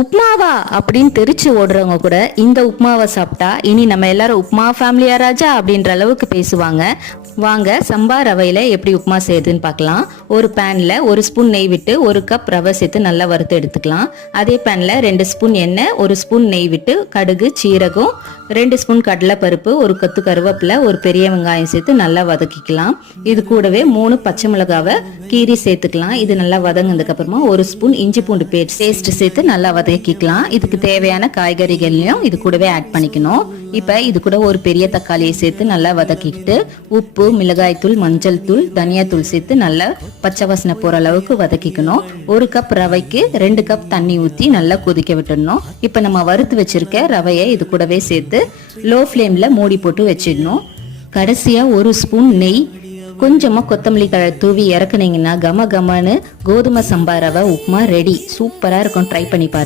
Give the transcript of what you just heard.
உப்மாவா அப்படின்னு தெரிச்சு ஓடுறவங்க கூட இந்த உப்மாவை சாப்பிட்டா இனி நம்ம எல்லாரும் உப்மா ஃபேமிலியா ராஜா அப்படின்ற அளவுக்கு பேசுவாங்க. வாங்க சம்பா ரவையில் எப்படி உப்மா செய்யுதுன்னு பார்க்கலாம். ஒரு பேனில் ஒரு ஸ்பூன் நெய் விட்டு ஒரு கப் ரவை சேர்த்து நல்லா வறுத்து எடுத்துக்கலாம். அதே பேனில் ரெண்டு ஸ்பூன் எண்ணெய் ஒரு ஸ்பூன் நெய் விட்டு கடுகு சீரகம் ரெண்டு ஸ்பூன் கடலைப்பருப்பு ஒரு கொத்து கருவேப்பிலை ஒரு பெரிய வெங்காயம் சேர்த்து நல்லா வதக்கிக்கலாம். இது கூடவே மூணு பச்சை மிளகாவை கீரி சேர்த்துக்கலாம். இது நல்லா வதங்கினதுக்கு அப்புறமா ஒரு ஸ்பூன் இஞ்சி பூண்டு பேஸ்ட் பேஸ்ட் சேர்த்து நல்லா வதக்கிக்கலாம். இதுக்கு தேவையான காய்கறிகளையும் இது கூடவே ஆட் பண்ணிக்கணும். இப்போ இது கூட ஒரு பெரிய தக்காளியை சேர்த்து நல்லா வதக்கிக்கிட்டு உப்பு மிளகாய்த்தூள் மஞ்சள் தூள் தனியாத்தூள் சேர்த்து நல்லா பச்சை வாசனை போகிற அளவுக்கு வதக்கிக்கணும். ஒரு கப் ரவைக்கு ரெண்டு கப் தண்ணி ஊற்றி நல்லா கொதிக்க விட்டுடணும். இப்போ நம்ம வறுத்து வச்சிருக்க ரவையை இது கூடவே சேர்த்து லோ ஃப்ளேமில் மூடி போட்டு வச்சிடணும். கடைசியாக ஒரு ஸ்பூன் நெய் கொஞ்சமாக கொத்தமல்லி கழ தூவி இறக்குனீங்கன்னா கம கமன்னு கோதுமை சம்பா ரவை உப்புமா ரெடி சூப்பராக இருக்கும். ட்ரை பண்ணி பாருங்க.